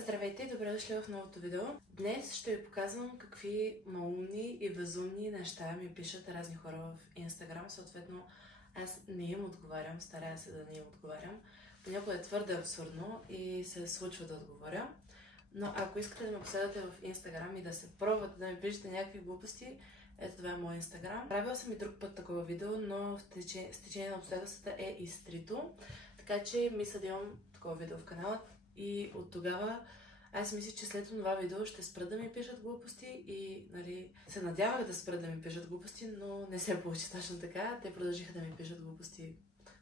Здравейте и добре дошли в новото видео. Днес ще ви показвам какви малумни и безумни неща ми пишат разни хора в Instagram. Съответно, аз не им отговарям, старая се да не им отговарям. Понякога е твърде абсурдно и се случва да отговоря. Но ако искате да ме последвате в Instagram и да се пробвате да ми пишете някакви глупости, ето това е мой Instagram. Правила съм и друг път такова видео, но с течение на обстоятелствата е изтрито. Така че мисля да имам такова видео в канала. И от тогава аз мисля, че след това видео ще спра да ми пишат глупости и се надявах да спра да ми пишат глупости, но не се получи точно така. Те продължиха да ми пишат глупости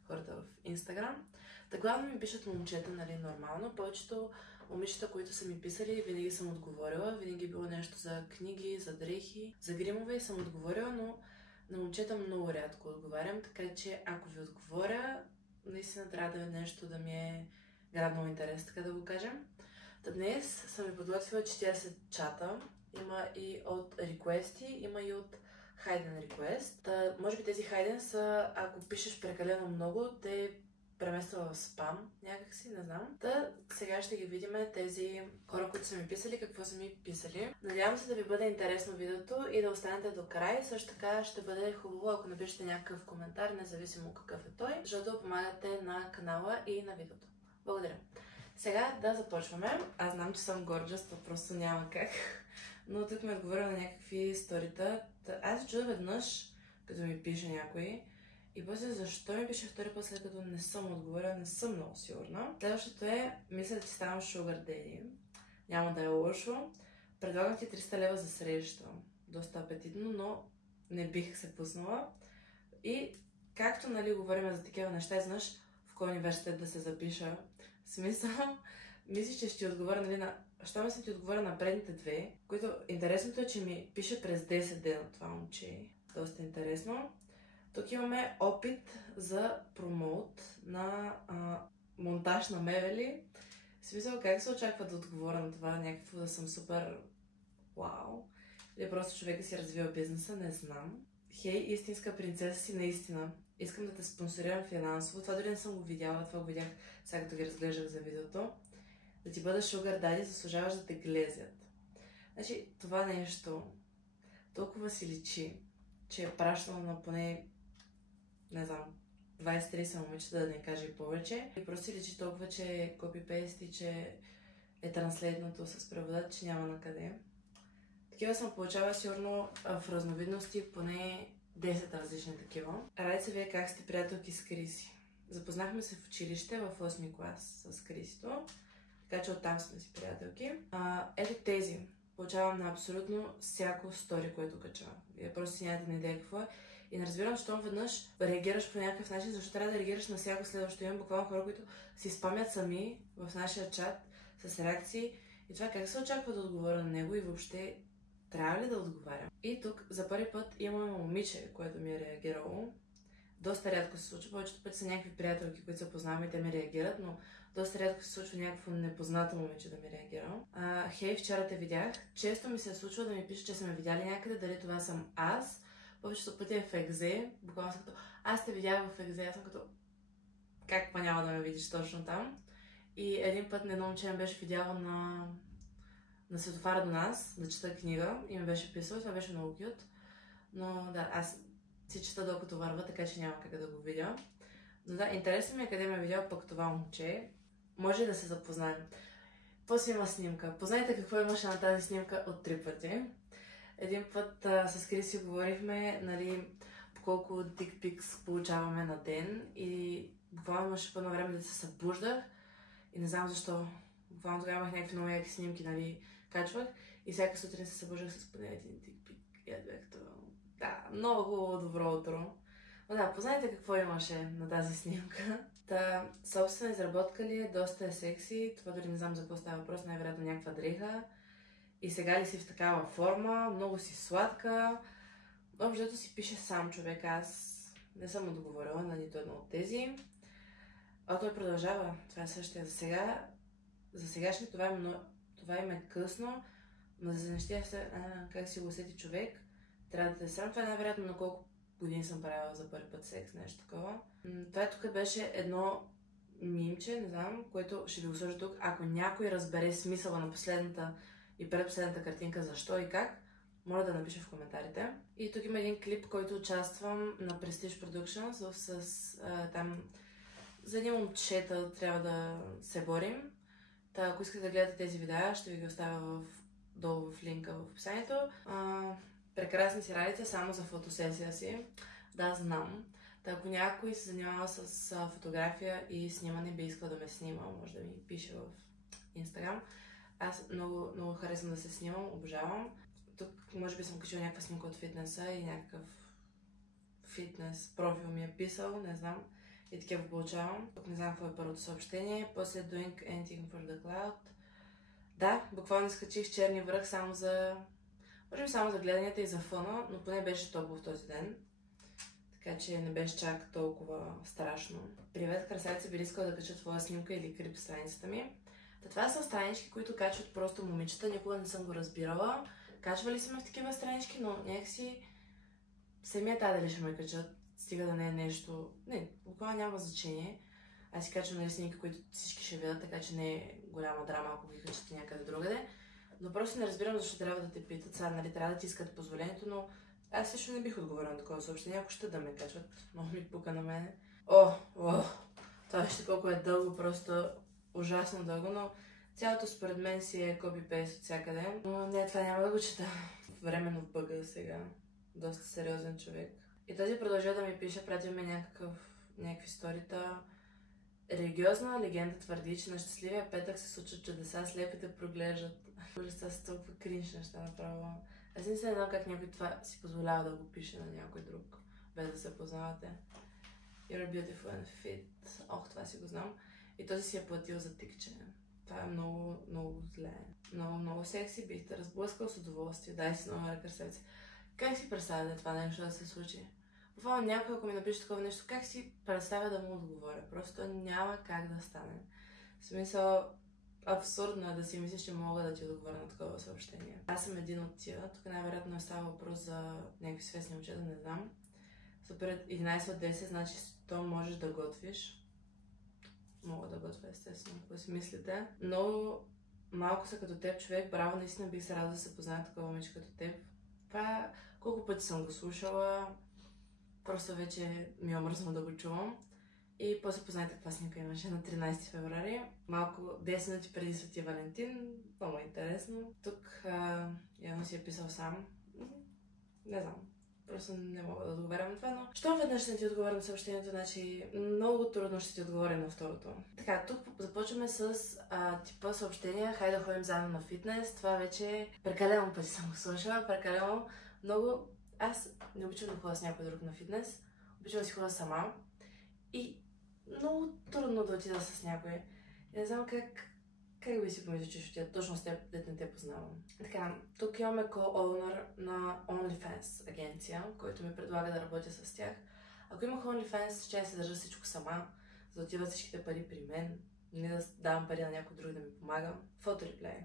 хората в Instagram. Та главно ми пишат момчета, нормално. Повечето момичета, които са ми писали, винаги съм отговорила. Винаги е било нещо за книги, за дрехи, за гримове и съм отговорила, но на момчета много рядко отговарям, така че ако ви отговоря, наистина трябва да е нещо да ми е грабнал интерес, така да го кажем. Та днес съм ви подготвила 40 чата. Има и от request, има и от hidden request. Та, може би тези hidden са, ако пишеш прекалено много, те премества в спам някакси, не знам. Та сега ще ги видим тези хора, които са ми писали, какво са ми писали. Надявам се да ви бъде интересно видеото и да останете до край. Също така ще бъде хубаво, ако напишете някакъв коментар, независимо какъв е той, защото помагате на канала и на видеото. Благодаря. Сега да започваме. Аз знам, че съм горджа, просто няма как. Но тук ми отговоря на някакви сторита. Аз чуда веднъж, като ми пише някой. И после защо ми пише втори път, след като не съм отговорила, не съм много сигурна. Следващото е, мисля, че ставам Sugar Daddy. Няма да е лошо. Предлагам ти 300 лева за среща. Доста апетитно, но не бих се пуснала. И както говорим за такива неща, знаеш в кой университет да се запиша. В смисъл, мисля, че ще ти отговоря, Що мисля ти отговоря на предните две, които интересното е, че ми пише през 10 дена това момче. Доста интересно. Тук имаме опит за промоут на монтаж на мебели. В смисъл, как се очаква да отговоря на това, някакво да съм супер вау. Или просто човека си развива бизнеса, не знам. Хей, истинска принцеса си наистина. Искам да те спонсорирам финансово. Това дори не съм го видяла, това го видях сега като ги разглеждах за видеото. Да ти бъда Sugar Daddy, заслужаваш да те глезят. Значи, това нещо толкова си личи, че е пращано на поне, не знам, 20-30 момичета, да не кажа и повече. И просто си личи толкова, че е копипейст и че е транслейтнато с превода, че няма на къде. Такива съм получавала сигурно в разновидности поне 10 различни такива. Райца, вие как сте приятелки с Криси? Запознахме се в училище в 8-ми клас с Крисито, така че оттам сме си приятелки. Ето тези получавам на абсолютно всяко стори, което кача. Вие просто си нямате на идея какво е. И не разбирам, щом веднъж реагираш по някакъв начин, защото трябва да реагираш на всяко следващо. Имам буквално хора, които си спамят сами в нашия чат с реакции. И това как се очаква да отговоря на него и въобще трябва ли да отговарям? И тук за първи път имам момиче, което ми е реагирало. Доста рядко се случва, повечето пъти са някакви приятелки, които се познаваме и те ми реагират, но доста рядко се случва някакво непознато момиче да ми реагира. Хей, вчера те видях. Често ми се е случвало да ми пише, че са ме видяли някъде, дали това съм аз. Повечето пъти е в екзе, буквално съм като аз те видях в екзе, аз съм като как па няма да ме видиш точно там. И един път едно момче ме беше видяло на светофара до нас, да чета книга и ме беше писал, това беше много кют. Но да, аз си чета докато върва, така че няма как да го видя. Но да, интересно ми е къде ме е видял пък това момче. Може да се запознаем. После има снимка. Познайте какво имаше на тази снимка от 3 пъти. Един път с Криси говорихме, по колко дикпикс получаваме на ден и буквално имаше пълно време да се събуждах и не знам защо. Буквално тогава имах някакви много яки снимки, качвах и всяка сутрин се събуждах с поне един дикпик. И аз бях това. Да, много хубаво, добро утро. Но да, познайте какво имаше на тази снимка. Та, собствена изработка ли е, доста е секси, това дори не знам за какво става въпрос, най-вероятно някаква дреха. И сега ли си в такава форма, много си сладка. Общото си пише сам човек, аз не съм отговорила на нито едно от тези. А той продължава, това е същия за сега. За сегашни това им е късно, но за нещия се, как си го усети човек, трябва да те срам. Това е най-вероятно на колко години съм правила за първи път секс, нещо такова. Това тук беше едно мимче, не знам, което ще ви го сложа тук. Ако някой разбере смисъла на последната и предпоследната картинка, защо и как, моля да напише в коментарите. И тук има един клип, който участвам на Prestige Productions там за едни момчета трябва да се борим. Та, ако искате да гледате тези видеа, ще ви ги оставя долу в линка в описанието. Прекрасни си радите само за фотосесия си. Да, знам. Та, ако някой се занимава с фотография и снимане, би искал да ме снима, може да ми пише в Instagram. Аз много, много харесвам да се снимам, обожавам. Тук може би съм качила някаква снимка от фитнеса и някакъв фитнес профил ми е писал, не знам. И такива получавам. Тук не знам какво е първото съобщение. После doing anything for the cloud. Да, буквално изкачих черни връх само за... Може би само за гледанията и за фъна, но поне беше топло в този ден. Така че не беше чак толкова страшно. Привет, красавица, би искала да кача твоя снимка или клип в страницата ми. Това са странички, които качват просто момичета. Никога не съм го разбирала. Качвали сме в такива странички, но някакси самия дали ще ме качат. Стига да не е нещо... Не, буквално няма значение. Аз си качвам нали снимки, които всички ще видят, така че не е голяма драма, ако ги качате някъде другаде. Но просто не разбирам защо трябва да те питат. Сега нали трябва да ти искат позволението, но аз също не бих отговорила на такова съобщение, ако ще да ме качват. Много ми пука на мене. Това вижте колко е дълго, просто ужасно дълго, но цялото според мен си е копи-пейст от всякъде. Но не, това няма да го чета. Временно в бъга сега. Доста сериозен човек. И този продължава да ми пише, пратил ми някакви сторита. Религиозна легенда твърди, че на щастливия петък се случват чудеса, слепите проглеждат. Ужаса са толкова кринж неща направо. Аз не знам как някой това си позволява да го пише на някой друг, без да се познавате. You're beautiful and fit. Ох, това си го знам. И този си е платил за тикче. Това е много, много зле. Много, много секси, бих те разблъскал с удоволствие. Дай си номера, красавица. Как си представяте това нещо да се случи? Буквално някой, ако ми напише такова нещо, как си представя да му отговоря? Просто няма как да стане. В смисъл, абсурдно е да си мислиш, че мога да ти отговоря на такова съобщение. Аз съм един от тия. Тук най-вероятно е става въпрос за някакви свестни момчета, не знам. Супер, 11 от 10, значи то можеш да готвиш. Мога да готвя, естествено, какво си мислите. Но малко са като теб човек, браво, наистина бих се радвала да се познае такова момиче като теб. Това колко пъти съм го слушала, просто вече ми е омръзнало да го чувам. И после познайте каква снимка имаше на 13 февруари. Малко 10 минути преди Свети Валентин. Много интересно. Тук явно си е писал сам. Не знам. Просто не мога да отговарям на това, но... Щом веднъж не ти отговоря на съобщението, значи много трудно ще ти отговоря на второто. Така, тук започваме с типа съобщения. Хайде да ходим заедно на фитнес. Това вече прекалено пъти съм го слушала. Прекалено много. Аз не обичам да ходя с някой друг на фитнес. Обичам да си ходя сама. И много трудно да отида с някой. Не знам как би си помисля, че ще отида точно с теб, дето не те познавам. Така, тук имаме co-owner на OnlyFans агенция, който ми предлага да работя с тях. Ако имах OnlyFans, ще се държа всичко сама, за да отиват всичките пари при мен, не да давам пари на някой друг да ми помага. Фотореплей.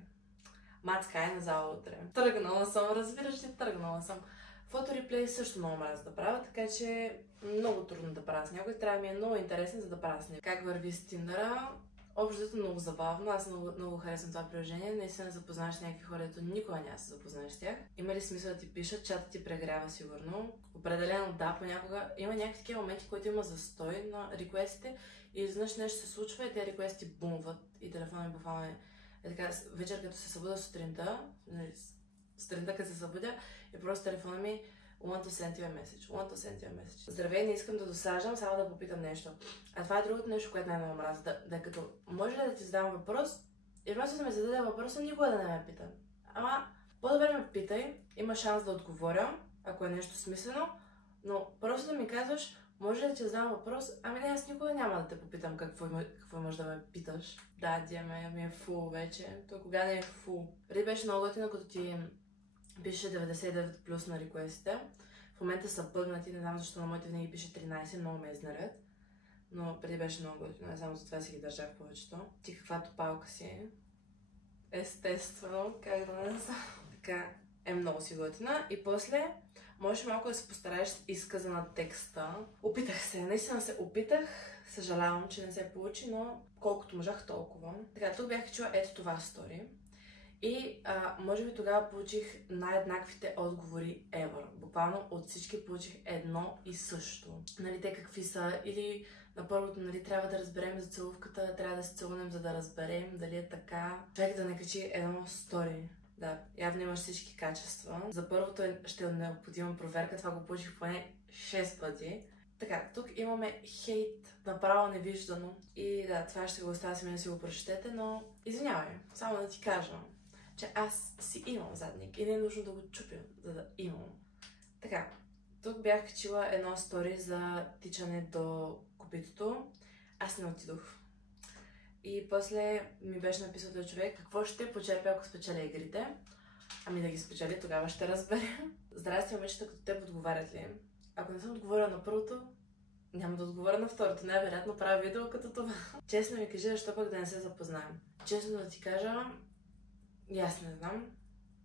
Мацка е на зала утре. Тръгнала съм, разбираш ли, тръгнала съм. Фотореплей също много мразя да правя, така че много трудно да правя с някой. Трябва ми е много интересен, за да правя с него. Как върви с Тиндъра? Общото много забавно. Аз много харесвам това приложение. Наистина запознаваш с някакви хора, които никога няма се запознаеш с тях. Има ли смисъл да ти пишат? Чата ти прегрява сигурно. Определено да, понякога. Има някакви такива моменти, които има застой на реквестите и изведнъж нещо се случва и тези реквести бумват и телефонът ми буквално е така. Вечер като се събуда сутринта, като се събудя и просто телефона ми want to send you a message. Здравей, не искам да досаждам, само да попитам нещо. А това е другото нещо, което най-много мразя. Да като може ли да ти задам въпрос и вместо да ме зададе въпроса, никога да не ме питам. Ама по-добре ме питай, има шанс да отговоря, ако е нещо смислено, но просто да ми казваш, може ли да ти задам въпрос, ами не, аз никога няма да те попитам какво може да ме питаш. Да, диаме ми е фул вече. То кога не е фул? Преди беше много готино, като ти пише 99 плюс на реквестите. В момента са бъгнати, не знам защо на моите винаги пише 13, много ме изнервят. Но преди беше много готино, не само затова си ги държах повечето. Ти каквато палка си. Естествено, как да не знам. Така, е много си готина. И после Може малко да се постараеш с изказа на текста. Опитах се, наистина се опитах. Съжалявам, че не се получи, но колкото можах толкова. Така, тук бях чула ето това стори. И може би тогава получих най-еднаквите отговори ever. Буквално от всички получих едно и също. Нали, те какви са? Или на първото, нали, трябва да разберем за целувката, трябва да се целунем, за да разберем дали е така. Човек да не качи едно стори. Да, явно имаш всички качества. За първото ще е необходима проверка, това го получих поне 6 пъти. Така, тук имаме хейт, направо невиждано. И да, това ще го оставя си да си го прочетете, но извинявай, само да ти кажа, че аз си имам задник и не е нужно да го чупя, за да имам. Така, тук бях качила едно стори за тичане до копитото. Аз не отидох. И после ми беше написал този човек какво ще почерпя, ако спечеля игрите. Ами да ги спечели, тогава ще разберем. Здрасти, момичета, като теб отговарят ли? Ако не съм отговорила на първото, няма да отговоря на второто. Най-вероятно правя видео като това. Честно ми кажи, защо пък да не се запознаем? Честно да ти кажа, и аз не знам.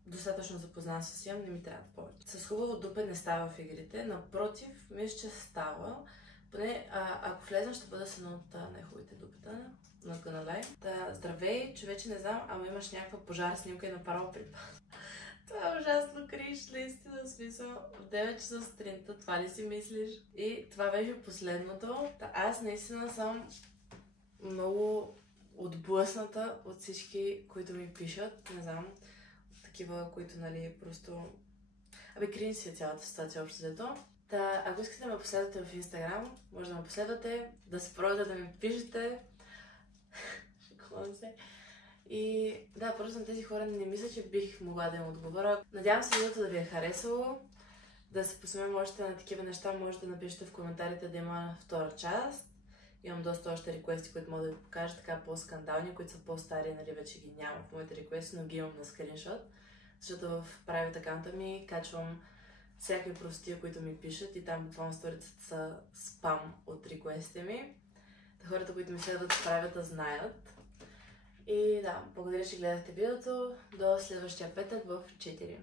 Достатъчно запознан с имам, не ми трябва повече. С хубаво дупе не става в игрите. Напротив, мисля, че става. Поне, ако влезем, ще бъда с едно от най-хубавите дупета на канала. Здравей, човече, не знам, ама имаш някаква пожар снимка и направо припад. Това е ужасно криш, наистина, смисъл. В 9 часа сутринта, това ли си мислиш? И това беше последното. Аз наистина съм много отблъсната от всички, които ми пишат. Не знам, такива, които, нали, просто... кринж си е цялата ситуация общо взето. Ако искате да ме последвате в Instagram, може да ме последвате, да се пробвате да ми пишете. Шоколам се. И да, просто на тези хора не мисля, че бих могла да им отговоря. Надявам се видеото да ви е харесало, да се посмеем още на такива неща. Може да напишете в коментарите да има втора част. Имам доста още реквести, които мога да ви покажа, така по-скандални, които са по-стари, нали, вече ги нямам в моите реквести, но ги имам на скриншот. Защото в private акаунта ми качвам всякакви простия, които ми пишат и там буквално сторицата са спам от реквестите ми. Хората, които ми следват в private, знаят. И да, благодаря, че гледахте видеото. До следващия петък в 4.